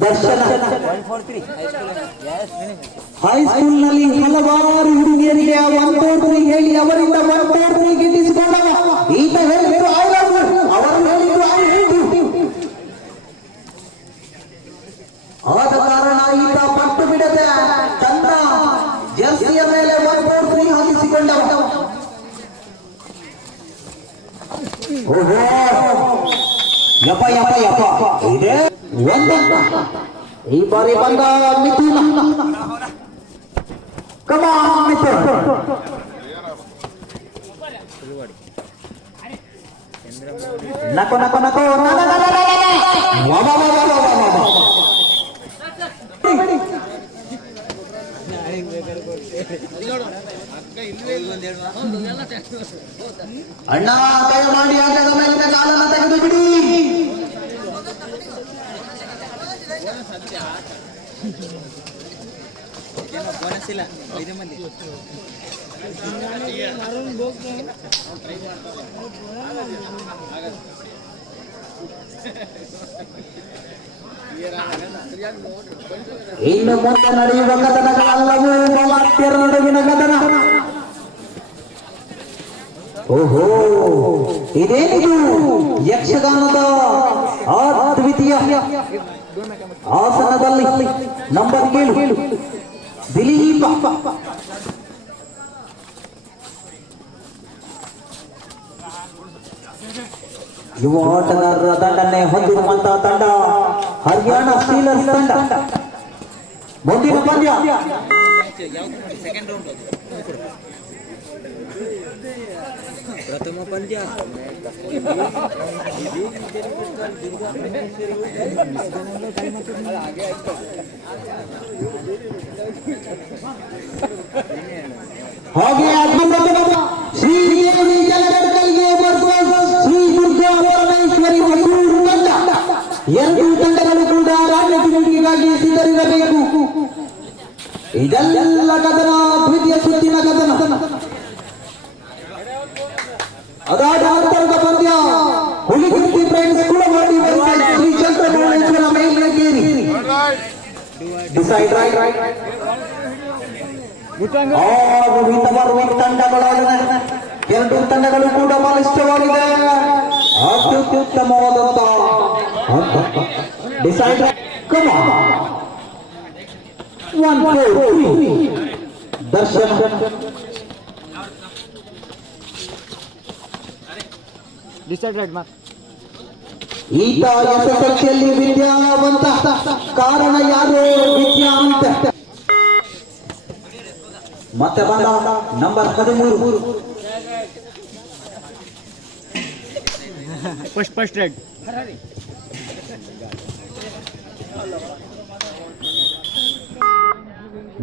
ದರ್ಶನ. ಹೈಸ್ಕೂಲ್ನಲ್ಲಿ ಹಲವಾರು ಹುಡುಗಿಯರಿಗೆ ಒಂದೋಡ್ರಿ ಹೇಳಿ ಅವರಿಂದ ಒಂದೋಡ್ರಿ ಗಿಟ್ಟಿಸಿಕೊಂಡವ ಈತ ಹೇಳಿದ್ರು. ಅವರು ಹೇಳಿದ್ರು. ಆದ ಕಾರಣ ಈತ ಪಟ್ಟು ಬಿಡದೆ ತನ್ನ ಜರ್ಸಿಯ ಮೇಲೆ ಒಂದೋಡ್ರಿ ಹಾಕಿಸಿಕೊಂಡವ. ಓಹೋ. ಯಪ್ಪ ಯಪ್ಪ ಯಪ್ಪ. ಇದೆ ಒಂದಂತ ಈ ಬಾರಿ ಬಂದ ಮಿಥುನ. Come on Mithun. ನಕೋ ನಕೋ ನಕೋ. ಅಣ್ಣ ಕೈ ಮಾಡಿ ಆಟದ ಕಾಲನ್ನ ತೆಗೆದು ಬಿಡಿ ಬೋನಸ್ ಇಲ್ಲ ಐದು ಮಂದಿ ಇನ್ನು ಮುಂದೆ ನಡೆಯುವ ಕದನಗಳಲ್ಲವೂ ಮಲಾತ್ಯರ ನಡುವಿನ ಕದನ ಓಹೋ, ಇದೇನಿದು ಯಕ್ಷಗಾನದ ಅದ್ವಿತೀಯ ಆಸನದಲ್ಲಿ ನಂಬರ್ ಏಳು. ದಿಲೀಪ. ಯುವ ಆಟಗಾರರ ತಂಡನ್ನೇ ಹೊಂದಿರುವಂತಹ ತಂಡ ಹರಿಯಾಣ ಸ್ಟೀಲರ್ಸ್ ತಂಡ. ಮುಂದಿನ ಪಂದ್ಯ. ಪ್ರಥಮ ಪಂದ್ಯ ಹಾಗೆ ಅದ್ಭುತ ಶ್ರೀ ದೇವಿ ಜಲಗಡಕಲ್ಗೆ ವರ್ಸಸ್ ಶ್ರೀ ದುರ್ಗಾ ಪರಮೇಶ್ವರಿ ಮಸೂರು ತಂಡ ಎರಡು ತಂಡಗಳು ಕೂಡ ರಾಜ್ಯ ಕ್ರೀಡೆಗಾಗಿ ಸಿದ್ಧರಿರಬೇಕು ಇದೆಲ್ಲ ಕದನ ದ್ವಿತೀಯ ಸುತ್ತಿನ ಕದನ ಅದಾದ ನಂತರದ ಪಂದ್ಯ. ಹುಲಿಕೀರ್ತಿ ಫ್ರೆಂಡ್ಸ್ ಕೂಡ ಮಾಡಿ Shri Chandramouleshwara Melnageri decide right right ಆರು ವಿಧ ಬರುವ ತಂಡಗಳೊಡನೆ ಎರಡು ತಂಡಗಳು ಕೂಡ ಬಲಿಷ್ಠವಾಗಿದೆ. ಅತ್ಯುತ್ತಮವಾದಂತ. Decide come on Darshan. Decide right mark ಈತ ಎಸ್ ಎಸ್ ಎಲ್ ಸಿಯಲ್ಲಿ ವಿದ್ಯಾವಂತ ಕಾರಣ ಯಾರು ವಿದ್ಯಾಂತ ಮತ್ತೆ ಬಂದ ನಂಬರ್ ಹದಿಮೂರು ಫಸ್ಟ್ ಫಸ್ಟ್ ರೈಟ್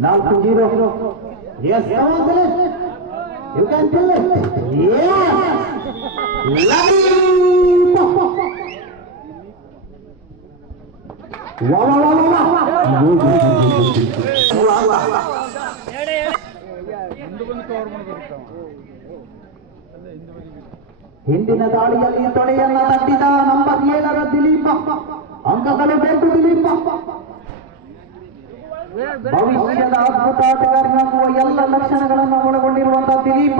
ನಾಲ್ಕು zero yes you can till ಹಿಂದಿನ ದಾಳಿಯಲ್ಲಿ ತೊಡೆಯನ್ನ ತಟ್ಟಿದ ನಂಬರ್ ಏಳರ ದಿಲೀಪ ಅಂಕಗಳು ಬೇಕು ದಿಲೀಪ ಭವಿಷ್ಯದ ಅದ್ಭುತ ಆಟಗಾರನಾಗುವ ಎಲ್ಲ ಲಕ್ಷಣಗಳನ್ನು ಒಳಗೊಂಡಿರುವಂತಹ ದಿಲೀಪ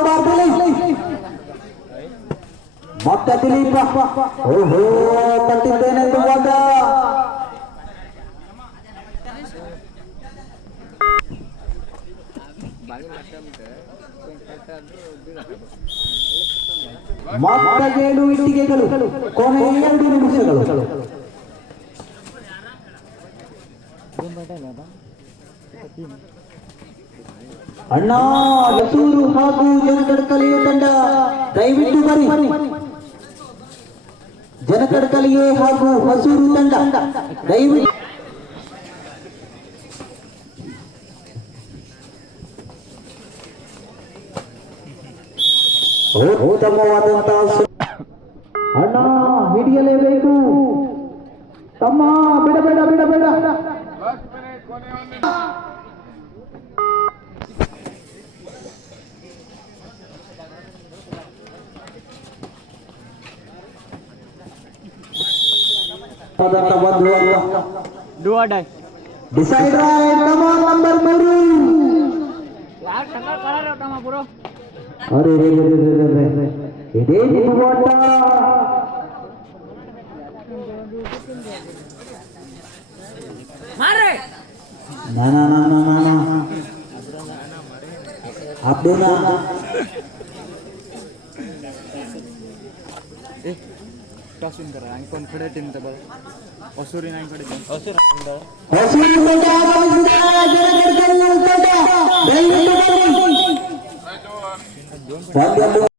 ಮತ್ತೆ ದಿಲೀಪ ಓಹೋ ತಟ್ಟಿದ್ದೇನೆ ತುಂಬಾಗ ಮಾತ್ರ ಏಳು ಇಟ್ಟಿಗೆಗಳು ಕೊನೆ ಎರಡು ನಿಮಿಷಗಳು ಅಣ್ಣ ಹೊಸೂರು ಹಾಗೂ ಜನಕಡಕಲೆಯ ತಂಡ ದಯವಿಟ್ಟು ಬರಿ ಜನಕಡಕಲೆಯೇ ಹಾಗೂ ಹೊಸೂರು ತಂಡ. ದಯವಿಟ್ಟು ಉತ್ತಮವಾದಂತಹ ಅಣ್ಣ ಹಿಡಿಯಲೇಬೇಕು. ತಮ್ಮ ಬಿಡಬೇಡ ಬಿಡಬೇಡ pada tabah dua dua dua dai decide right come on number muru lar tanggal kalah ro tama bro are re re re re re ide nimu botta mare na na na na na na abdena eh टॉसून करा आणि कोण फुडें team ते बरं असुरीन आणि फुडें team असुर असुर